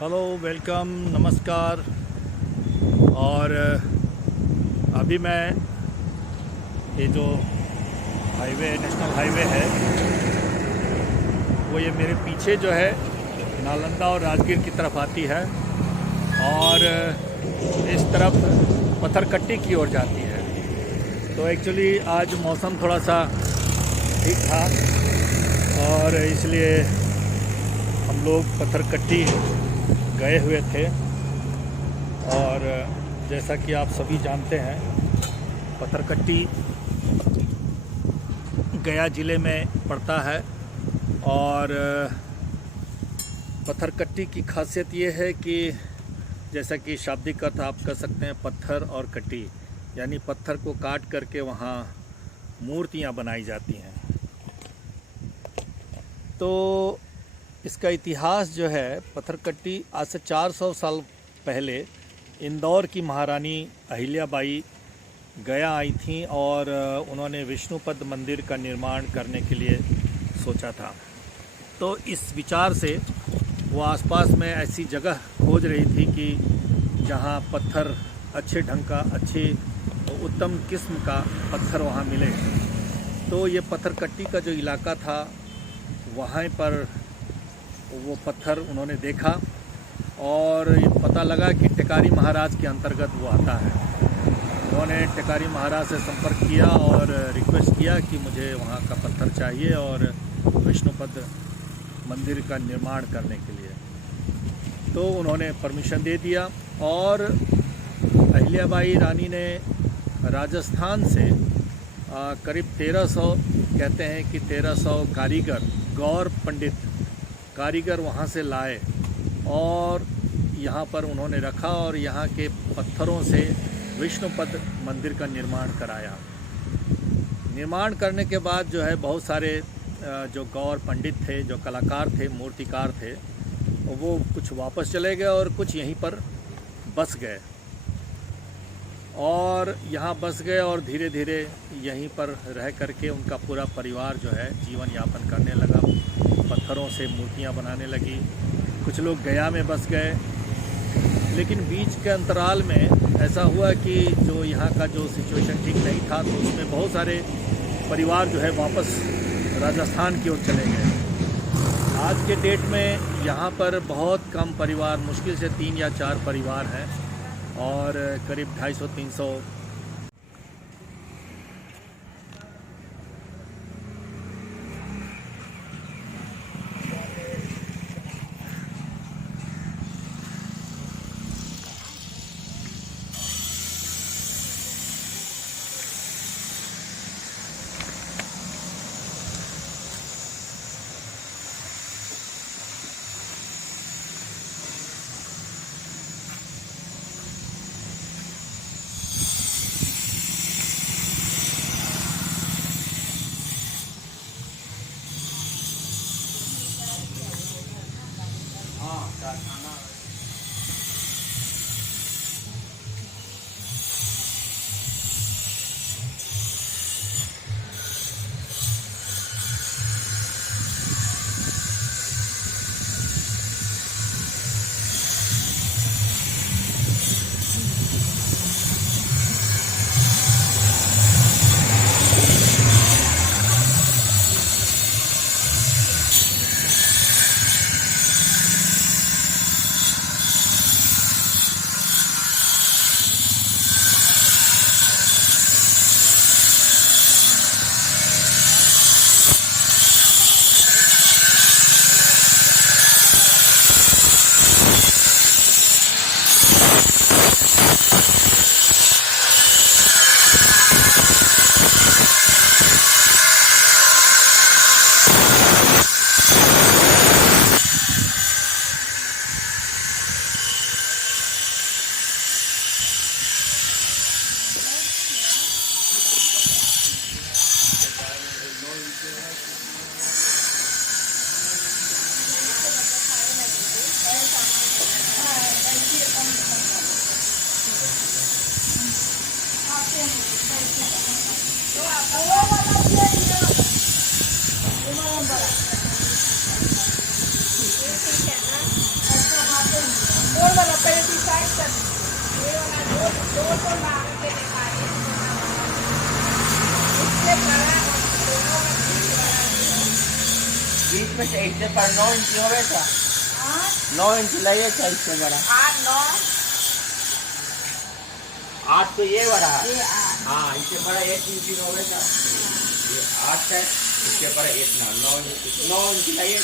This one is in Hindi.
हेलो, वेलकम, नमस्कार। और अभी मैं ये जो हाईवे, नेशनल हाईवे है, वो ये मेरे पीछे जो है नालंदा और राजगीर की तरफ आती है और इस तरफ पत्थरकट्टी की ओर जाती है। तो एक्चुअली आज मौसम थोड़ा सा ठीक था और इसलिए हम लोग पत्थरकट्टी गए हुए थे। और जैसा कि आप सभी जानते हैं, पत्थरकट्टी गया ज़िले में पड़ता है। और पत्थरकट्टी की खासियत ये है कि जैसा कि शाब्दिक अर्थ आप कह सकते हैं, पत्थर और कट्टी, यानी पत्थर को काट करके वहाँ मूर्तियाँ बनाई जाती हैं। तो इसका इतिहास जो है, पत्थरकट्टी आज से 400 साल पहले इंदौर की महारानी अहिल्याबाई गया आई थी और उन्होंने विष्णुपद मंदिर का निर्माण करने के लिए सोचा था। तो इस विचार से वो आसपास में ऐसी जगह खोज रही थी कि जहाँ पत्थर अच्छे ढंग का, अच्छे उत्तम किस्म का पत्थर वहाँ मिले। तो ये पत्थरकट्टी का जो इलाका था, वहाँ पर वो पत्थर उन्होंने देखा और ये पता लगा कि टेकारी महाराज के अंतर्गत वो आता है। उन्होंने टेकारी महाराज से संपर्क किया और रिक्वेस्ट किया कि मुझे वहाँ का पत्थर चाहिए और विष्णुपद मंदिर का निर्माण करने के लिए। तो उन्होंने परमिशन दे दिया और अहिल्याबाई रानी ने राजस्थान से करीब 1300, कहते हैं कि 1300 कारीगर, गौर पंडित कारीगर वहाँ से लाए और यहाँ पर उन्होंने रखा और यहाँ के पत्थरों से विष्णुपद मंदिर का निर्माण कराया। निर्माण करने के बाद जो है, बहुत सारे जो गौर पंडित थे, जो कलाकार थे, मूर्तिकार थे, वो कुछ वापस चले गए और कुछ यहीं पर बस गए और यहाँ बस गए और धीरे धीरे यहीं पर रह करके उनका पूरा परिवार जो है जीवन यापन करने लगा। पत्थरों से मूर्तियाँ बनाने लगी। कुछ लोग गया में बस गए, लेकिन बीच के अंतराल में ऐसा हुआ कि जो यहाँ का जो सिचुएशन ठीक नहीं था, तो उसमें बहुत सारे परिवार जो है वापस राजस्थान की ओर चले गए। आज के डेट में यहाँ पर बहुत कम परिवार, मुश्किल से 3 या 4 परिवार हैं और करीब 250-300 कारखाना। तो मांग के दिखाई इससे बड़ा दोनों में बीच बड़ा बीच में से इससे पर 9 इंच हो गया था, 9 इंच लगे था इससे बड़ा। 8 9 8 तो ये बड़ा है। ये 8 हाँ, इससे बड़ा 1 इंच हो गया था। ये 8 है, इसके पर 1 9 इंच लगे।